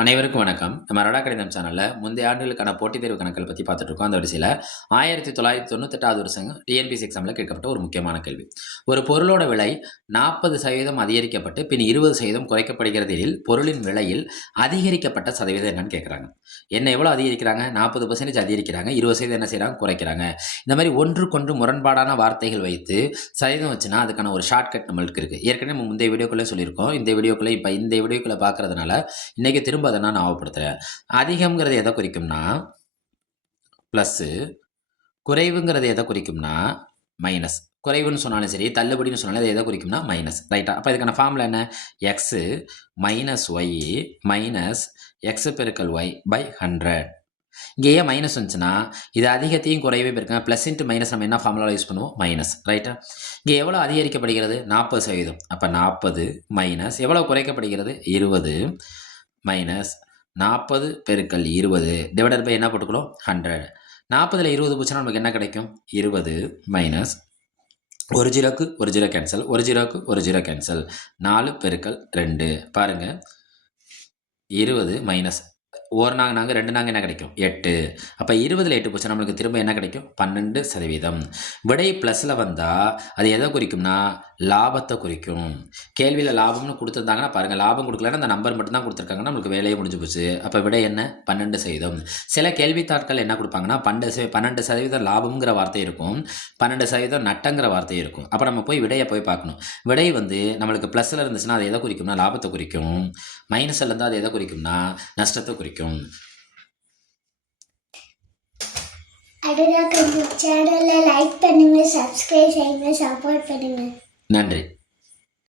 அனைவருக்கும் வணக்கம். நம்ம ரடா கணிதம் சேனல்ல முந்தைய ஆண்டுகளுக்கான போட்டித் தேர்வு கணக்குகள பத்தி பார்த்துட்டு இருக்கோம். அந்த வரிசையில 1998வது வருஷம் டிஎன்பிஎஸ்சி எக்ஸாம்ல கேட்கப்பட்ட ஒரு முக்கியமான கேள்வி. ஒரு பொருளோட விலை 40% அதிகரிக்கப்பட்டு பின் 20% குறைக்கப்படுகிறது எனில் பொருளின் விலையில் அதிகரிக்கப்பட்ட சதவீதம் என்னன்னு கேட்குறாங்க. என்ன எவ்வளோ அதிகரிக்கிறாங்க? 40% அதிகரிக்கிறாங்க. 20% என்ன செய்றாங்க? குறைக்கிறாங்க. இந்த மாரி ஒன்றுக்கொன்று முரண்பாடான வார்த்தைகள் வைத்து சதவீதம் வச்சுனா அதுக்கான ஒரு ஷார்ட்கட் நம்மளுக்கு இருக்கு. ஏற்கனவே நம்ம முந்தைய வீடியோக்குள்ள சொல்லியிருக்கோம். இந்த வீடியோக்குள்ள பார்க்கறதுனால இன்னைக்கு திரும்ப அதை நான் ஞாபகப்படுத்துறேன். அதிகம்ங்கிறது எதை குறிக்கும்னா ப்ளஸ்ஸு, குறைவுங்கிறது எதை குறிக்கும்னா மைனஸ். குறைவுன்னு சொன்னாலும் சரி, தள்ளுபடின்னு சொன்னாலும் அது எதை குறிக்கும்னா மைனஸ். ரைட்டா? அப்ப இதுக்கான ஃபார்முலா என்ன? X minus Y minus X பெருக்கல் ஒய் பை 100. இங்கே ஏன் மைனஸ் வந்துச்சுன்னா, இது அதிகத்தையும் குறைவையும் பெருக்குங்க. ப்ளஸ் இன்ட்டு மைனஸ் நம்ம என்ன ஃபார்முலா யூஸ் பண்ணுவோம்? மைனஸ். ரைட்டா? இங்கே எவ்வளோ அதிகரிக்கப்படுகிறது? 40%. அப்ப 40 மைனஸ் எவ்வளவு குறைக்கப்படுகிறது? 20 மைனஸ் 40 பெருக்கல் 20 டிவைடட் பை என்ன போட்டுக்கிறோம்? 100. 40ல் 20 போச்சுன்னா நமக்கு என்ன கிடைக்கும்? 20 மைனஸ் ஒரு ஜீரோக்கு ஒரு ஜீரோ கேன்சல், ஒரு ஜீரோக்கு ஒரு ஜீரோ கேன்சல். 4 பெருக்கல் 2 பாருங்க. 20 மைனஸ் ஒரு நாங்க 2 நாங்க என்ன கிடைக்கும்? 8. அப்ப 20ல் 8 போச்சுன்னா நம்மளுக்கு திரும்ப என்ன கிடைக்கும்? 12%. விடை ப்ளஸ்ல வந்தா அது எதை குறிக்கும்னா லாபத்தை குறிக்கும். கேள்வியில லாபம்னு கொடுத்துருந்தாங்கன்னா பாருங்க, லாபம் கொடுக்கலன்னா அந்த நம்பர் மட்டும் தான் கொடுத்துருக்காங்கன்னா நம்மளுக்கு வேலையே முடிஞ்சு போச்சு. அப்ப விடை என்ன? 12%. சில கேள்வித்தாட்கள் என்ன கொடுப்பாங்கன்னா 12% லாபம்ங்கிற வார்த்தை இருக்கும், 12% நட்டங்கிற வார்த்தை இருக்கும். அப்ப நம்ம போய் விடையை போய் பார்க்கணும். விடை வந்து நம்மளுக்கு ப்ளஸ்ல இருந்துச்சுன்னா அது எதை குறிக்கும்னா லாபத்தை குறிக்கும். மைனஸ்ல இருந்தால் அது எதை குறிக்கும்னா நஷ்டத்தை குறிக்கும். அடுத்த சேனலை லைக் பண்ணுங்க, சப்ஸ்கிரைப் செய்யுங்க, சப்போர்ட் பண்ணுங்க. நன்றி.